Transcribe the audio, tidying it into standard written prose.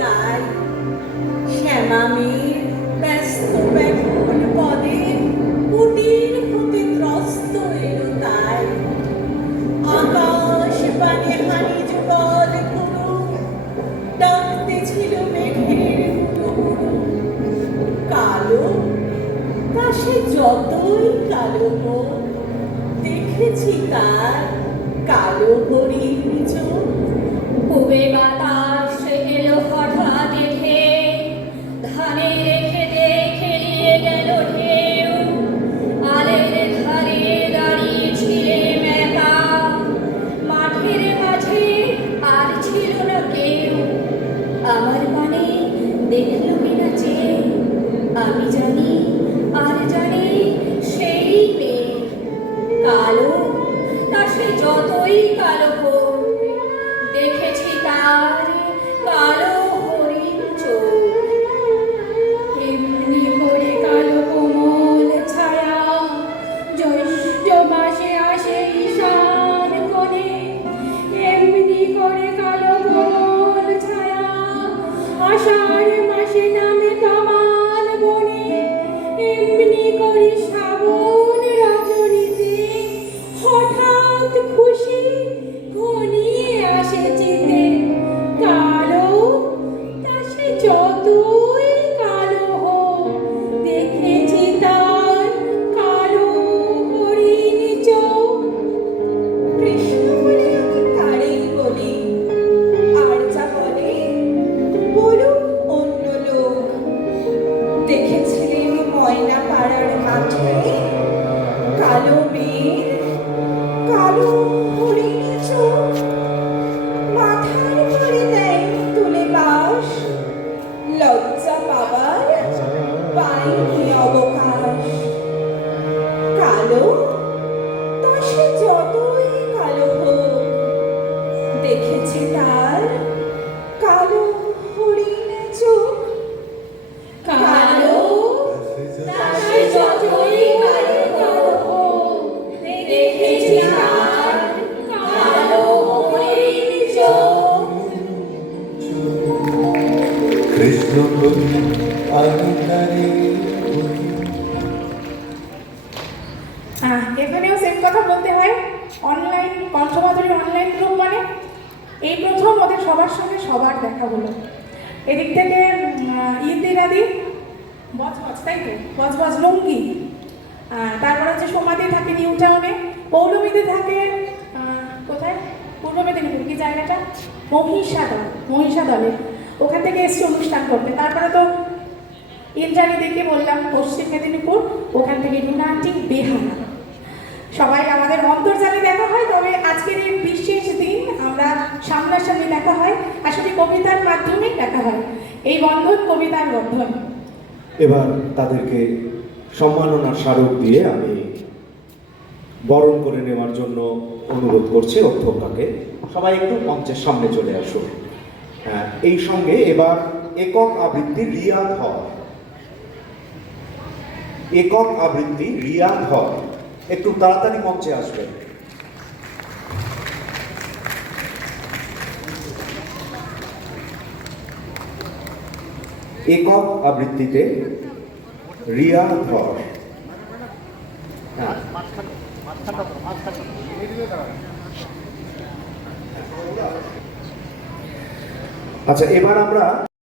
তাই শ্যামামের ব্যস্ত ব্যাকুল পদে কুটির হতে ত্রস্ত এলো তাই আকাশ পানে হানি যুগল গুরু ডাকতে ছিল মেঘের গুরু কালো তা সে যতই কালো হোক দেখেছি তার কালো হরিণ চোখ। পুবে বাতাস এলো হঠাৎ এঠে ধানের খেতে খেলিয়ে গেল ঢেউ আলের ধারে দাঁড়িয়েছিলে মেটা মাঠের মাঝে আর ছিল না কেউ আমার মানে দেখলো কিনা চেয়ে আমি জানি আর জানি সেই মেয়ে কালো তা সে যতই কালো হোক দেখেছি তার কালো হরিণ চোখ এমনি করে কালো কোমল ছায়া জ্যৈষ্ঠ মাসে আসে ঈশান কোণে এমনি করে কালো কোমল ছায়া আষাঢ় মাসে নামে কামান বনে এমনি করে শ্রাবণ রজনীতে হঠাৎ খুশি ঘনিয়ে আসে চিতে কালো তা সে যতই কালো হোক দেখেছি তার কালো হরিণ চোখ। কৃষ্ণ বলে আমি তারেই বলি আর যা বলে বলুক অন্য লোক। দেখেছিলেন ময়না পাড়ার মাঠে কালো মেয়ের কালো হরিণ চোখ মাথার উপরে দেয় তুলে বাস লজ্জা পাবার পাইনি অবকাশ কালো তা সে যতই কালো হোক দেখেছি তার কালো হরিণ চোখ। কালো তা সে যতই কালো হোক দেখেছি তার কালো হরিণ চোখ। কৃষ্ণ কবি আনন্দারে এখানেও সেম কথা বলতে হয়। অনলাইন কণ্ঠমাধুরীর অনলাইন গ্রুপ মানে এই প্রথম ওদের সবার সঙ্গে সবার দেখা হলো। এদিক থেকে ইন্দিরাদি বজবজ, তাই তো বজবজ লুঙ্গি, তারপর হচ্ছে সোমাদি থাকে নিউ টাউনে, পৌলমীতে থাকে কোথায় পূর্ব মেদিনীপুর কি জায়গাটা মহিষাদলে, ওখান থেকে এসছে অনুষ্ঠান করতে। তারপরে তো ইন্দ্রাণী দেখে বললাম পশ্চিম মেদিনীপুর, ওখান থেকে রুনাটি বেহানা। সবাই আমাদের অন্তর্জালে দেখা হয়, তবে আজকের এই বিশেষ দিন আমরা সামনাসামনি দেখা হয়, আসলে কবিতার মাধ্যমে দেখা হয়। এই বন্ধন কবিতার বন্ধন। এবার তাদেরকে সম্মাননার স্মারক দিয়ে আমি বরণ করে নেওয়ার জন্য অনুরোধ করছি অধ্যক্ষকে। সবাই একটু মঞ্চের সামনে চলে আসুন। এই সঙ্গে এবার একক আবৃত্তি রিয়াদ হয়, একক আবৃত্তি রিয়াদ হয়। একটু তাড়াতাড়ি মঞ্চে আসবেন। একক আবৃত্তিতে রিয়াদ হয়। আচ্ছা, এবার আমরা